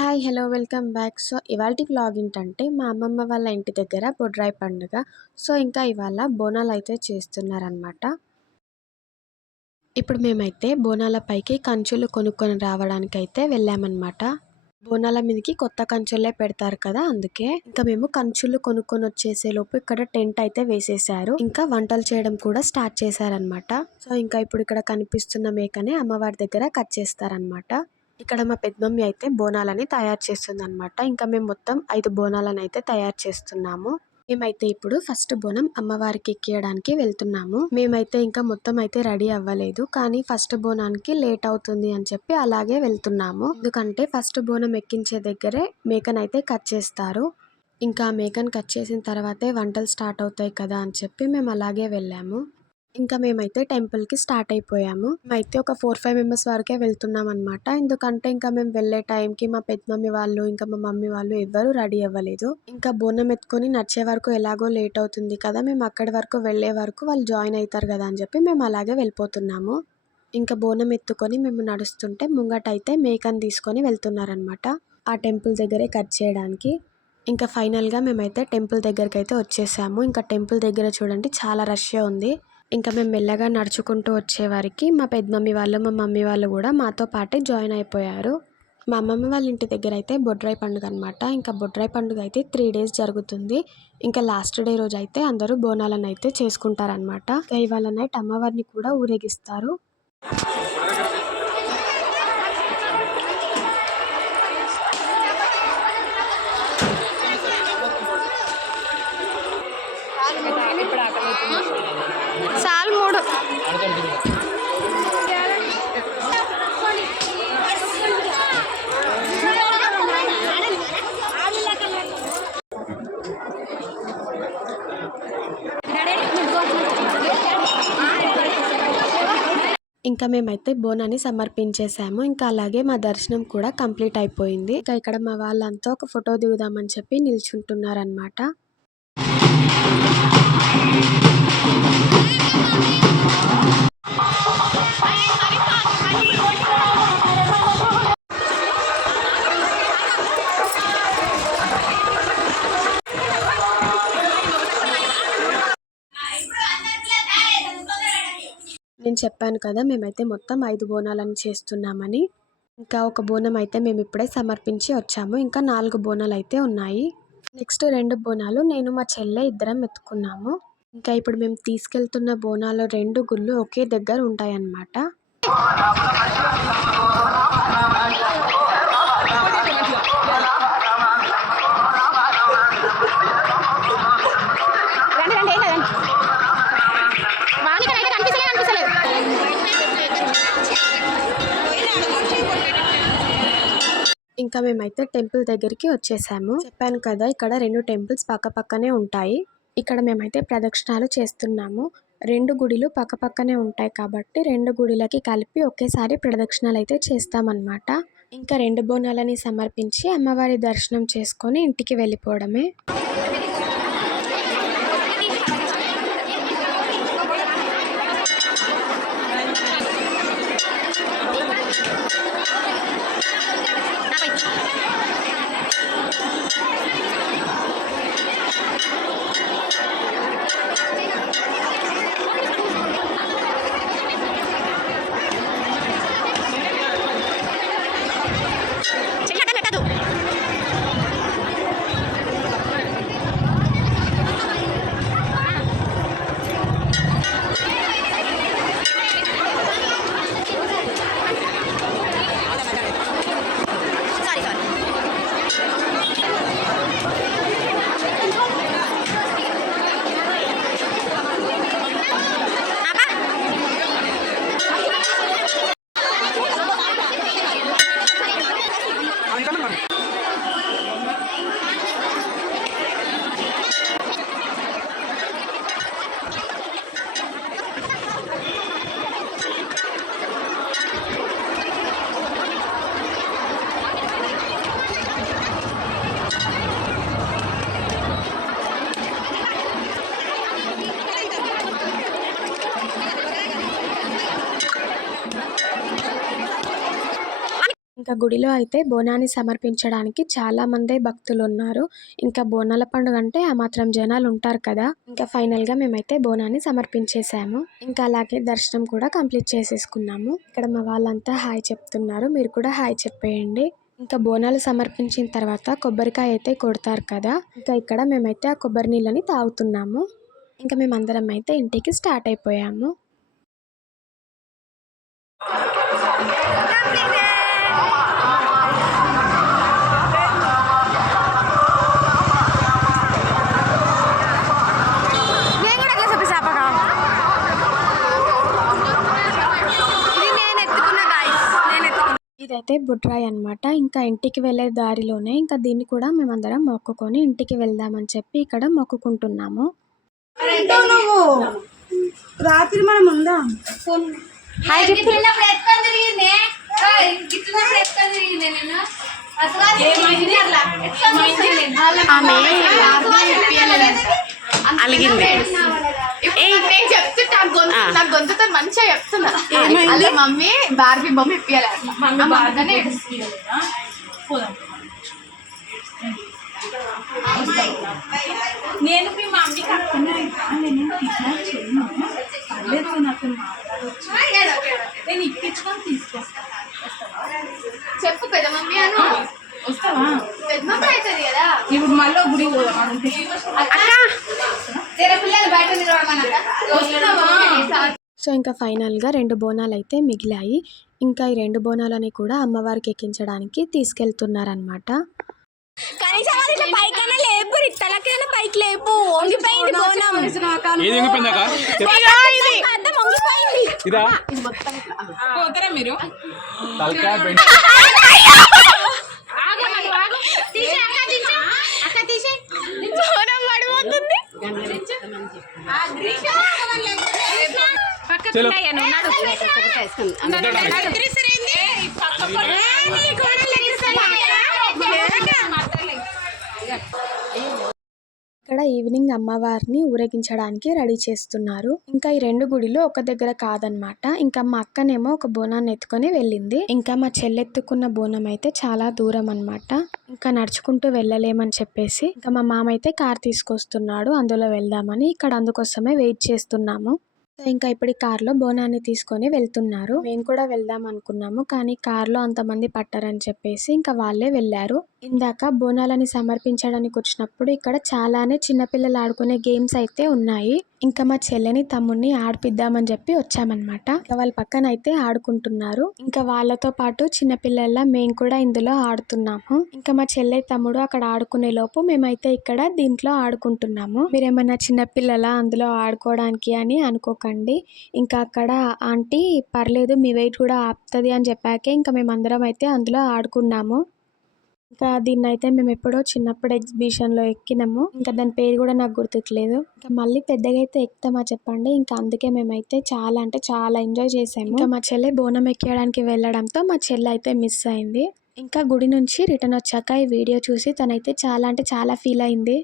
Hi! Hello! Welcome back. So, ఇవాల్టి vlog ఏంటంటే మా అమ్మమ్మ వాళ్ళ ఇంటి దగ్గర బొడ్రాయి పండుగ. సో, ఇంకా ఇవాళ బోనాలైతే చేస్తున్నారనమాట. ఇప్పుడు మేమైతే బోనాల పైకి కంచులు కొనుక్కొని రావడానికైతే వెళ్ళామన్నమాట. బోనాల మీదకి కొత్త కంచులే పెడతారు కదా! అందుకే. ఇంకా మేము కంచులు కొనుక్కొని వచ్చేసేలోపు ఇక్కడ టెంట్ అయితే వేసేశారు. ఇంకా వంటలు చేయడం కూడా స్టార్ట్ చేశారనమాట. సో, ఇంకా ఇప్పుడు ఇక్కడ కనిపిస్తున్న మేకనే అమ్మవారి దగ్గర కట్ చేస్తారనమాట. ఇక్కడ మా పెద్దమమ్మీ అయితే బోనాలని తయారు చేస్తుందనమాట. ఇంకా మేము మొత్తం 5 బోనాలను అయితే తయారు చేస్తున్నాము. మేమైతే ఇప్పుడు ఫస్ట్ బోనం అమ్మవారికి ఎక్కియడానికి వెళ్తున్నాము. మేమైతే ఇంకా మొత్తం అయితే రెడీ అవ్వలేదు. కానీ ఫస్ట్ బోనానికి లేట్ అవుతుంది అని చెప్పి అలాగే వెళ్తున్నాము. ఎందుకంటే ఫస్ట్ బోనం ఎక్కించే దగ్గరే మేకనైతే కట్ చేస్తారు. ఇంకా మేకను కట్ చేసిన తర్వాతే వంటలు స్టార్ట్ అవుతాయి కదా అని చెప్పి మేము అలాగే వెళ్ళాము. ఇంకా మేమైతే టెంపుల్‌కి స్టార్ట్ అయిపోయాము. మేమైతే ఒక 4, 5 మెంబర్స్ వరకే వెళ్తున్నాం అనమాట. ఎందుకంటే ఇంకా మేము వెళ్ళే టైంకి మా పెద్దమమ్మీ వాళ్ళు, ఇంకా మా మమ్మీ వాళ్ళు ఎవ్వరూ రెడీ అవ్వలేదు. ఇంకా బోనం ఎత్తుకొని నడిచే వరకు ఎలాగో లేట్ అవుతుంది కదా! మేము అక్కడి వరకు వెళ్ళే వరకు వాళ్ళు జాయిన్ అవుతారు కదా అని చెప్పి మేము అలాగే వెళ్ళిపోతున్నాము. ఇంకా బోనం ఎత్తుకొని మేము నడుస్తుంటే ముంగటైతే మేకని తీసుకొని వెళ్తున్నారనమాట. ఆ టెంపుల్ దగ్గరే కట్ చేయడానికి. ఇంకా ఫైనల్‌గా మేమైతే టెంపుల్ దగ్గరకైతే వచ్చేసాము. ఇంకా టెంపుల్ దగ్గర చూడండి చాలా రష్‌గా ఉంది. ఇంకా మేము మెల్లగా నడుచుకుంటూ వచ్చేవారికి మా పెద్దమమ్మీ వాళ్ళు, మా మమ్మీ వాళ్ళు కూడా మాతో పాటే జాయిన్ అయిపోయారు. మా అమ్మమ్మ వాళ్ళ ఇంటి దగ్గర అయితే బొడ్రాయి పండుగ అనమాట. ఇంకా బొడ్రాయి పండుగ అయితే 3 డేస్ జరుగుతుంది. ఇంకా లాస్ట్ డే రోజు అయితే అందరూ బోనాలను అయితే చేసుకుంటారనమాట. ఇవాళ నైట్ అమ్మవారిని కూడా ఊరేగిస్తారు. సాల్ 3 ఇంకా మేమైతే బోనాన్ని సమర్పించేసాము. ఇంకా అలాగే మా దర్శనం కూడా కంప్లీట్ అయిపోయింది. ఇంకా ఇక్కడ మా వాళ్ళంతా ఒక ఫోటో దిగుదామని చెప్పి నిల్చుంటున్నారనమాట. నేను చెప్పాను కదా మేమైతే మొత్తం 5 బోనాలను చేస్తున్నామని. ఇంకా ఒక బోనం అయితే మేము ఇప్పుడే సమర్పించి వచ్చాము. ఇంకా 4 బోనాలు అయితే ఉన్నాయి. నెక్స్ట్ 2 బోనాలు నేను మా చెల్లె ఇద్దరం ఎత్తుకున్నాము. ఇంకా ఇప్పుడు మేము తీసుకెళ్తున్న బోనాలు 2 గుళ్ళు ఒకే దగ్గర ఉంటాయన్నమాట. ఇంకా మేమైతే టెంపుల్ దగ్గరికి వచ్చేసాము. చెప్పాను కదా ఇక్కడ 2 టెంపుల్స్ పక్కపక్కనే ఉంటాయి. ఇక్కడ మేమైతే ప్రదక్షిణాలు చేస్తున్నాము. 2 గుడిలు పక్కపక్కనే ఉంటాయి కాబట్టి 2 గుడిలకి కలిపి ఒకేసారి ప్రదక్షిణాలు అయితే చేస్తామన్నమాట. ఇంకా 2 బోనాలని సమర్పించి అమ్మవారి దర్శనం చేసుకొని ఇంటికి వెళ్ళిపోవడమే. ఇంకా గుడిలో అయితే బోనాన్ని సమర్పించడానికి చాలా మందే భక్తులు ఉన్నారు. ఇంకా బోనాల పండుగ అంటే ఆ మాత్రం జనాలు ఉంటారు కదా. ఇంకా ఫైనల్ గా మేమైతే బోనాన్ని సమర్పించేసాము. ఇంకా అలాగే దర్శనం కూడా కంప్లీట్ చేసేసుకున్నాము. ఇక్కడ మా వాళ్ళంతా హాయ్ చెప్తున్నారు, మీరు కూడా హాయ్ చెప్పేయండి. ఇంకా బోనాలు సమర్పించిన తర్వాత కొబ్బరికాయ అయితే కొడతారు కదా. ఇంకా ఇక్కడ మేమైతే ఆ కొబ్బరి నీళ్ళని తాగుతున్నాము. ఇంకా మేమందరం అయితే ఇంటికి స్టార్ట్ అయిపోయాము. ఇదైతే బుడ్రాయి అన్నమాట. ఇంకా ఇంటికి వెళ్ళే దారిలోనే ఇంకా దీన్ని కూడా మేమందరం మొక్కుకొని ఇంటికి వెళ్దామని చెప్పి ఇక్కడ మొక్కుకుంటున్నాము. రాత్రి మనం ఉందాం. అలిగింది. నా గొంతుతో మంచిగా చెప్తున్నా. మమ్మీ బార్బీ బొమ్మ ఇప్పియాలి. నేను మీ మమ్మీకి అక్కనే నేను ఇప్పించుకొని తీసుకొస్తాను. చెప్పు పెద్ద మమ్మీ అను. వస్తావా? పెద్ద మమ్మీ అవుతుంది కదా. ఇప్పుడు మళ్ళీ గుడి పోదాం. సో ఇంకా ఫైనల్ గా 2 బోనాలు అయితే మిగిలాయి. ఇంకా ఈ 2 బోనాలని కూడా అమ్మవారికి ఎక్కించడానికి తీసుకెళ్తున్నారనమాట. మీరు ఇక్కడ ఈవినింగ్ అమ్మవారిని ఊరేగించడానికి రెడీ చేస్తున్నారు. ఇంకా ఈ 2 గుడిలో ఒక దగ్గర కాదనమాట. ఇంకా మా అక్కనేమో ఒక బోనాన్ని ఎత్తుకొని వెళ్ళింది. ఇంకా మా చెల్లెత్తుకున్న బోనం అయితే చాలా దూరం అన్నమాట. ఇంకా నడుచుకుంటూ వెళ్ళలేమని చెప్పేసి ఇంకా మా మామ అయితే కార్ తీసుకొస్తున్నాడు, అందులో వెళ్దామని. ఇక్కడ అందుకోసమే వెయిట్ చేస్తున్నాము. ఇంకా ఇప్పుడు కార్లో బోనాన్ని తీసుకొని వెళ్తున్నారు. మేము కూడా వెళ్దాం అనుకున్నాము, కానీ కార్లో అంతమంది పట్టారని చెప్పేసి ఇంకా వాళ్ళే వెళ్ళారు. ఇందాక బోనాలని సమర్పించడానికి వచ్చినప్పుడు ఇక్కడ చాలానే చిన్నపిల్లలు ఆడుకునే గేమ్స్ అయితే ఉన్నాయి. ఇంకా మా చెల్లెని తమ్ముడిని ఆడిపిద్దామని చెప్పి వచ్చామన్నమాట. ఇంకా వాళ్ళ పక్కన అయితే ఆడుకుంటున్నారు. ఇంకా వాళ్ళతో పాటు చిన్నపిల్లల మేము కూడా ఇందులో ఆడుతున్నాము. ఇంకా మా చెల్లె తమ్ముడు అక్కడ ఆడుకునే లోపు మేమైతే ఇక్కడ దీంట్లో ఆడుకుంటున్నాము. మీరేమన్నా చిన్నపిల్లల అందులో ఆడుకోవడానికి అని అనుకోకండి. ఇంకా అక్కడ ఆంటీ పర్లేదు మీ వెయిట్ కూడా ఆపుతుంది అని చెప్పాకే ఇంకా మేమందరం అయితే అందులో ఆడుకున్నాము. ఇంకా దీన్ని అయితే మేము ఎప్పుడో చిన్నప్పుడు ఎగ్జిబిషన్లో ఎక్కినాము. ఇంకా దాని పేరు కూడా నాకు గుర్తుకులేదు. ఇంకా మళ్ళీ పెద్దగా అయితే ఎక్కుతామా చెప్పండి. ఇంకా అందుకే మేమైతే చాలా అంటే చాలా ఎంజాయ్ చేసాము. ఇంకా మా చెల్లె బోనం ఎక్కడానికి వెళ్ళడంతో మా చెల్లె అయితే మిస్ అయింది. ఇంకా గుడి నుంచి రిటర్న్ వచ్చాక ఈ వీడియో చూసి తనైతే చాలా అంటే చాలా ఫీల్ అయింది.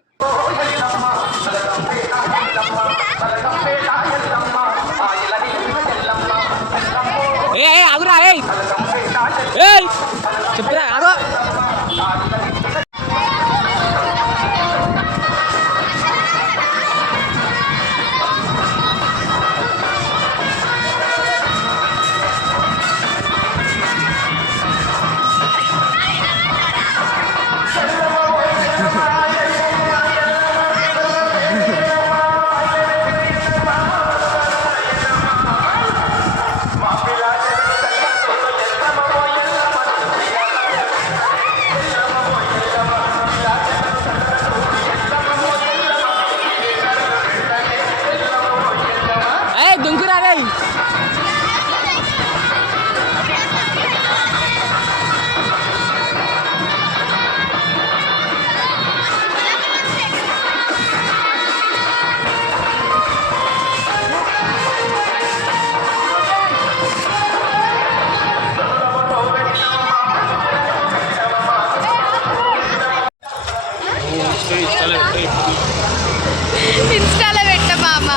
ఇన్స్టాలో పెట్ట మామ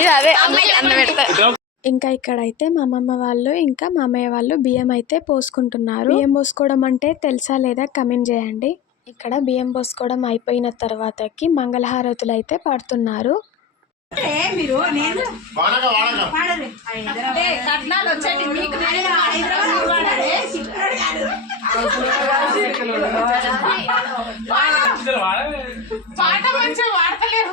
ఇది అదే అన్న పెడతా. ఇంకా ఇక్కడైతే మా అమ్మమ్మ వాళ్ళు ఇంకా మామయ్య వాళ్ళు బియ్యం అయితే పోసుకుంటున్నారు. బియ్యం పోసుకోవడం అంటే తెలుసా లేదా కమెంట్ చేయండి. ఇక్కడ బియ్యం పోసుకోవడం అయిపోయిన తర్వాతకి మంగళహారతులు అయితే పాడుతున్నారు. పాట మంచిగా వాడతలేరు.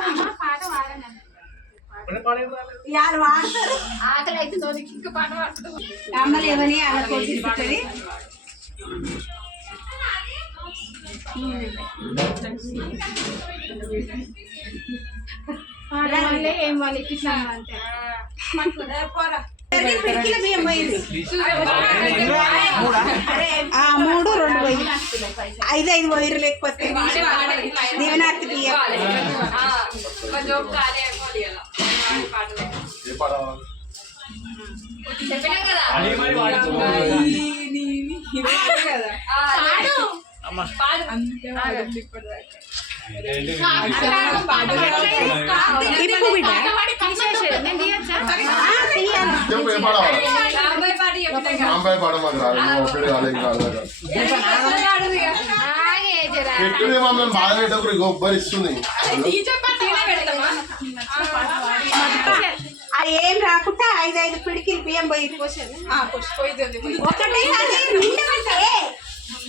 ఆకలి అయితే ఇంకా పాట పాడుతుంది. అమ్మలు ఏమని అలా కొట్టిస్తుంది. ఏం వాళ్ళు ఎక్కించాను అంతే. మూడు 2 పోయి 5 పోయిరు లేకపోతే దీవెనార్తి బియ్యం గొప్పరిస్తుంది అది ఏం రాకుండా 5 పిడికిలు బియ్యం పోయి ఒకటే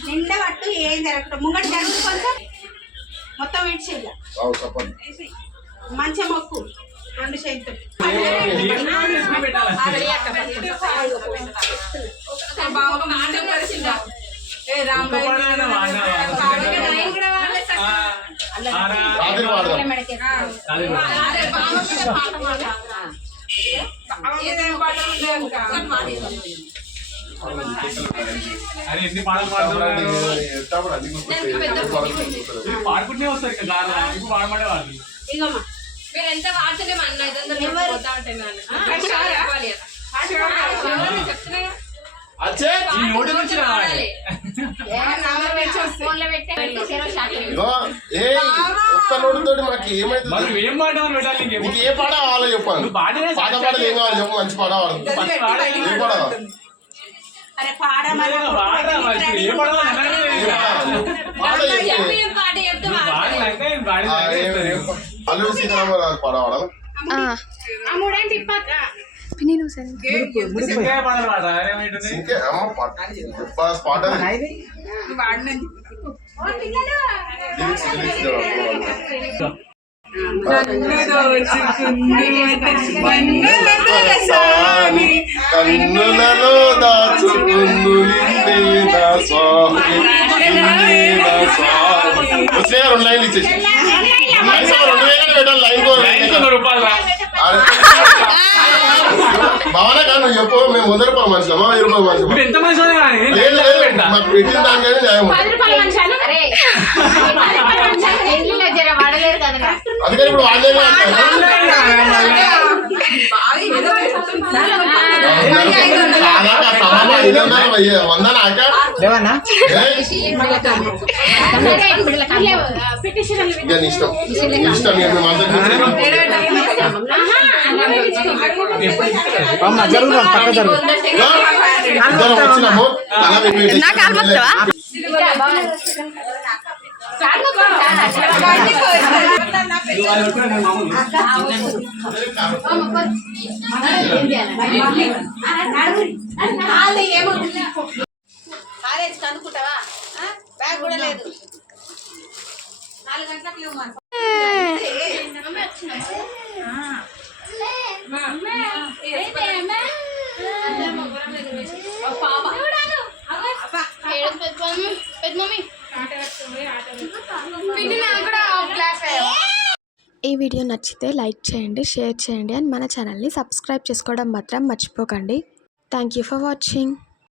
నిండా పట్టు ఏం జరగదు ముంగటి జరుగుతుంది కొంచెం మొత్తం విడిచేయాలి మంచి మొక్కు 2 చేతులు పాడుకుంటే వస్తారు పాడమంటే వాళ్ళు మీరు ఎంత వాడుతుంటే మన 500 పోతా ఉంటాయి ఒక్క నోటితోటి మనకి ఏమైతుంది ఏం పాట నీకు ఏ పాట కావాలో చెప్పాను. పాట పాటలు ఏం కావాలి చెప్పు. మంచి పాట పాడదు. ఏ పాట అల్లు సీతారామరాజు పాట పాడాలి. పాట కన్నులలో దాచుకుందు వచ్చే 2 లైన్లు ఇచ్చేసి 2,000 పెట్టాలి. భావన కాదు నువ్వు చెప్పు. మేము 100 రూపాయలు మనుషులమా 1000 రూపాయలు మనుషులమా? మాకు పెట్టిన దానికైనా న్యాయం. అందుకని ఇప్పుడు వాళ్ళేనా వచ్చినాము. అనుకుంటావా బ్యాగ్ కూడా లేదు 4 గంటలకు లేవు ఈ వీడియో నచ్చితే లైక్ చేయండి, షేర్ చేయండి అండ్ మన ఛానల్ని సబ్స్క్రైబ్ చేసుకోవడం మాత్రం మర్చిపోకండి. Thank you for watching.